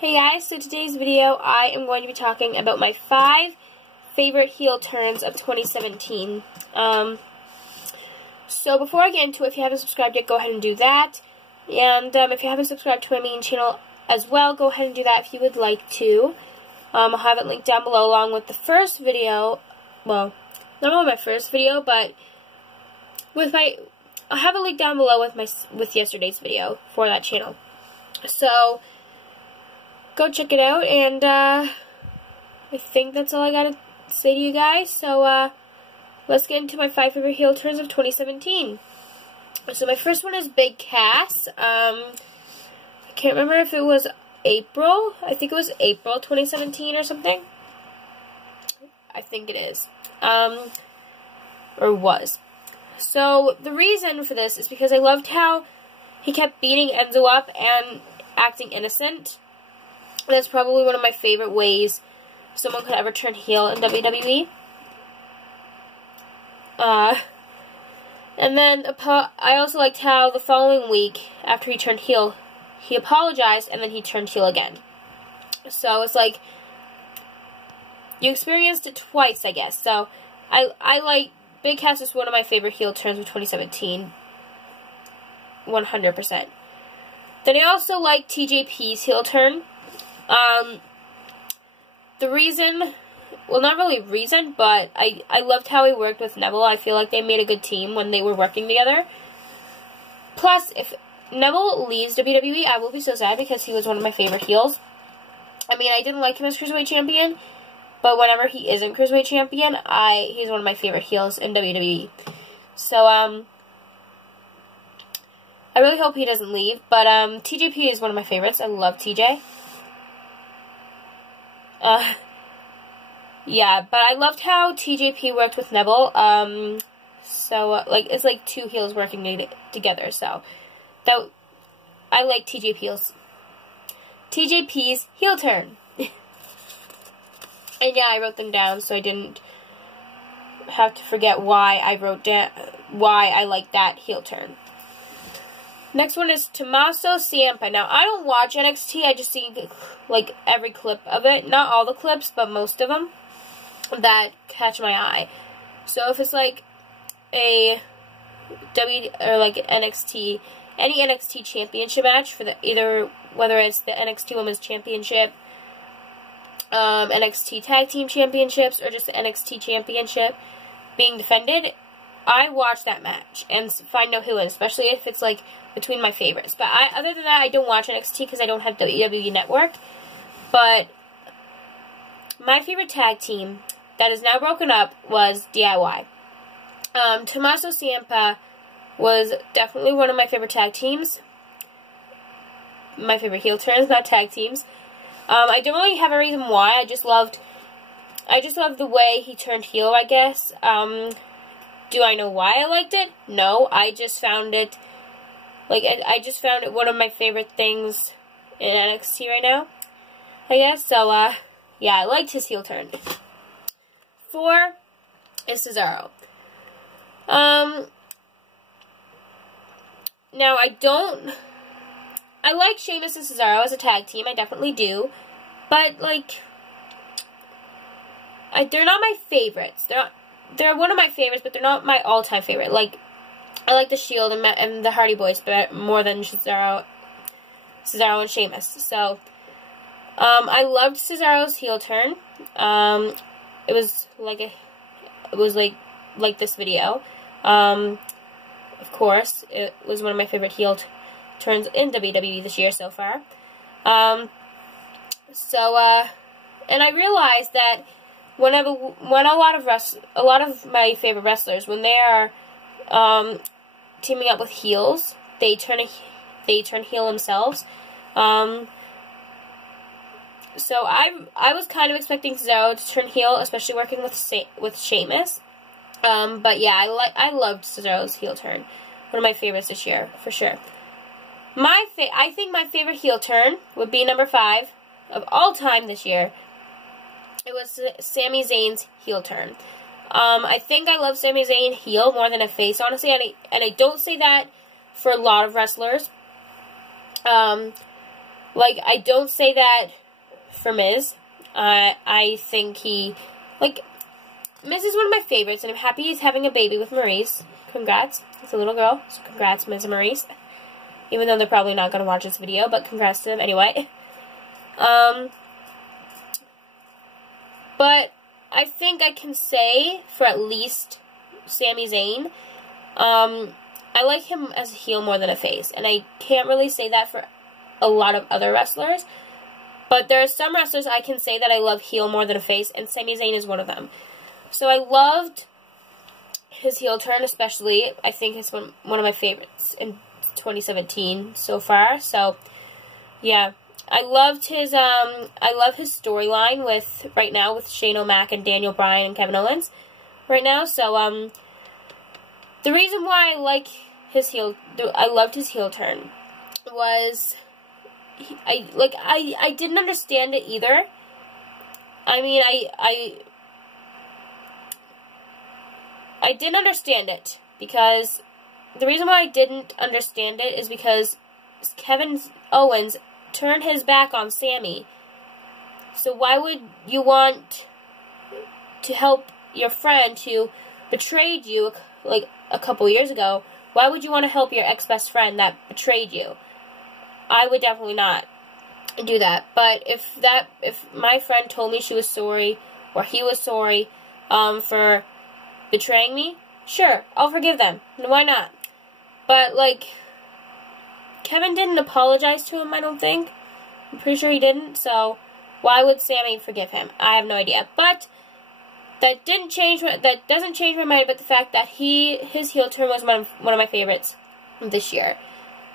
Hey guys, so today's video I am going to be talking about my 5 favorite heel turns of 2017. So before I get into it, if you haven't subscribed yet, go ahead and do that. And if you haven't subscribed to my main channel as well, go ahead and do that if you would like to. I'll have it linked down below along with the first video. Well, not only my first video, but I'll have it linked down below with yesterday's video for that channel. So go check it out, and I think that's all I gotta say to you guys. So let's get into my 5 favorite heel turns of 2017. So my first one is Big Cass. I can't remember if it was April. I think it was April 2017 or something. I think it is. Or was. So the reason for this is because I loved how he kept beating Enzo up and acting innocent. That's probably one of my favorite ways someone could ever turn heel in WWE. And then I also liked how the following week, after he turned heel, he apologized and then he turned heel again. So it's like, you experienced it twice, I guess. So I like, Big Cass is one of my favorite heel turns of 2017. 100%. Then I also like TJP's heel turn. The reason, well, not really reason, but I loved how he worked with Neville. I feel like they made a good team when they were working together. Plus, if Neville leaves WWE, I will be so sad because he was one of my favorite heels. I mean, I didn't like him as Cruiserweight Champion, but whenever he isn't Cruiserweight Champion, he's one of my favorite heels in WWE. So, I really hope he doesn't leave, but TJP is one of my favorites. I love TJ. Yeah, but I loved how TJP worked with Neville. Like, it's like 2 heels working together. So, I like TJP's heel turn. And yeah, I wrote them down so I didn't have to forget why I wrote down why I like that heel turn. Next one is Tommaso Ciampa. Now, I don't watch NXT. I just see, like, every clip of it. Not all the clips, but most of them that catch my eye. So, if it's, like, a NXT, any NXT championship match for whether it's the NXT Women's Championship, NXT Tag Team Championships, or just the NXT Championship being defended, I watch that match and find out who wins, especially if it's, like, between my favorites. But other than that, I don't watch NXT because I don't have WWE Network. But my favorite tag team that is now broken up was DIY. Tommaso Ciampa was definitely one of my favorite tag teams. My favorite heel turns, not tag teams. I don't really have a reason why. I just loved the way he turned heel, I guess. Do I know why I liked it? No, I just found it, I just found it one of my favorite things in NXT right now, I guess. So, yeah, I liked his heel turn. 4 is Cesaro. Now, I like Sheamus and Cesaro as a tag team, I definitely do, but, like, they're not my favorites. They're one of my favorites, but they're not my all-time favorite. Like, I like the Shield and the Hardy Boys more than Cesaro and Sheamus. So, I loved Cesaro's heel turn. It was like this video. Of course, it was one of my favorite heel turns in WWE this year so far. And I realized that when a lot of my favorite wrestlers, when they are teaming up with heels, they turn heel themselves. So I was kind of expecting Cesaro to turn heel, especially working with Sheamus. But yeah, I loved Cesaro's heel turn. One of my favorites this year, for sure. I think my favorite heel turn would be number 5 of all time this year. It was Sami Zayn's heel turn. I think I love Sami Zayn heel more than a face, honestly, and I don't say that for a lot of wrestlers. Like, I don't say that for Miz. I think he, like, Miz is one of my favorites, and I'm happy he's having a baby with Maurice. Congrats. It's a little girl, so congrats, Miz and Maurice. Even though they're probably not going to watch this video, but congrats to them anyway. But I think I can say, for at least Sami Zayn, I like him as a heel more than a face. And I can't really say that for a lot of other wrestlers. But there are some wrestlers I can say that I love heel more than a face, and Sami Zayn is one of them. So I loved his heel turn, especially. I think it's one of my favorites in 2017 so far. So, yeah. I loved his, I love his storyline right now with Shane O'Mac and Daniel Bryan and Kevin Owens right now. So, the reason why I like his I loved his heel turn was, I didn't understand it either. I mean, I didn't understand it, because the reason why I didn't understand it is because Kevin Owens turned his back on Sami. So why would you want to help your friend who betrayed you, like, a couple years ago? Why would you want to help your ex-best friend that betrayed you? I would definitely not do that. But if my friend told me she was sorry, or he was sorry, for betraying me, sure, I'll forgive them. Why not? But, like, Kevin didn't apologize to him, I don't think. I'm pretty sure he didn't, so why would Sami forgive him? I have no idea. But that doesn't change my mind about the fact that his heel turn was one of my favorites this year.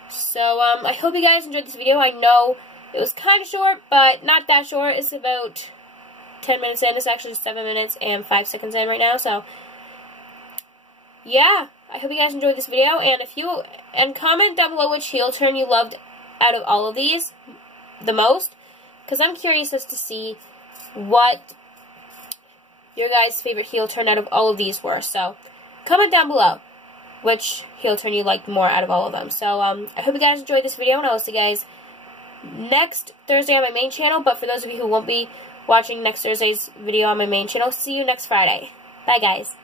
So, I hope you guys enjoyed this video. I know it was kind of short, but not that short. It's about 10 minutes in. It's actually 7 minutes and 5 seconds in right now, so yeah, I hope you guys enjoyed this video, and comment down below which heel turn you loved out of all of these the most, because I'm curious as to see what your guys' favorite heel turn out of all of these were. So, comment down below which heel turn you liked more out of all of them. So, I hope you guys enjoyed this video, and I'll see you guys next Thursday on my main channel, but for those of you who won't be watching next Thursday's video on my main channel, see you next Friday. Bye, guys.